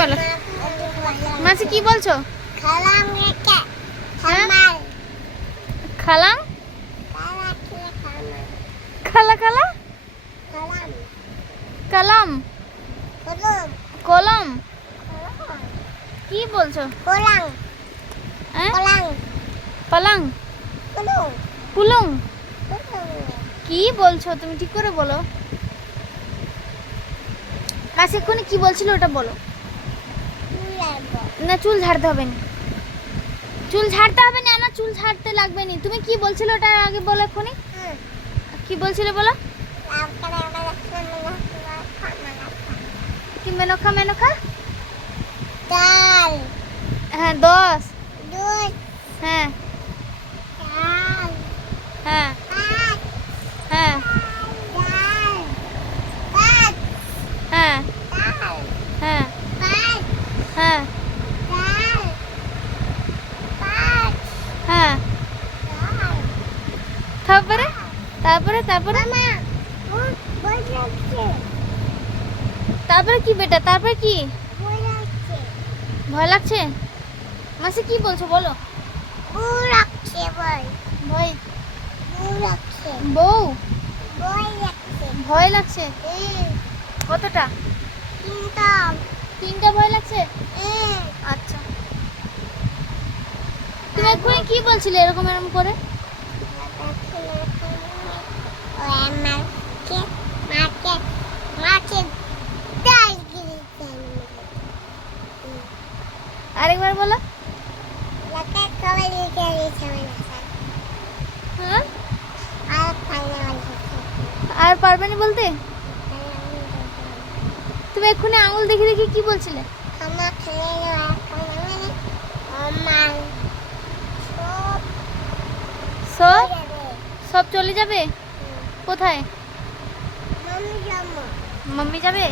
বলো? মাসি, কি বলছো? খালাম হ্যাঁ? খালাম? খালা খালা? কালাম? কলম? কি বলছো? কোলাং হ্যাঁ? কোলাং পালাং? পুলুং কি বলছো? তুমি ঠিক করে বলো। মাসি, এক্ষুনি কি বলছিল ওটা বলো। না চুল ঝাড়তে হবে না। চুল ঝাড়তে হবে না না চুল ঝাড়তে লাগবে না। তুমি কি বলছিলে ওটা আগে বলো হুম কি বলছিলে বলো? কি মেনকা মেনকা ডাল। হ্যাঁ দশ। হ্যাঁ। হ্যাঁ। হ্যাঁ। হ্যাঁ। হ্যাঁ। হ্যাঁ ডাল ভাত হ্যাঁ ডাল তারপরে তারপরে তারপরে? তারপরে কি বেটা? তারপরে কি? ভয় লাগছে। মাসি কি বলছো? বলো। ভয়। বউ ভয় লাগছে। কতটা? তিনটা। তিনটা ভয় লাগছে? আচ্ছা। তুমি এক্ষুনি কি বলছিলে এরকম এরকম করে? আরেকবার বলো। হ্যাঁ? আর পারবে না বলতে। তুমি এক্ষুনি আঙুল দেখে দেখে কি বলছিলে? মানে? সব সব? সব চলে যাবে? কোথায়? মাম্মি যাবে?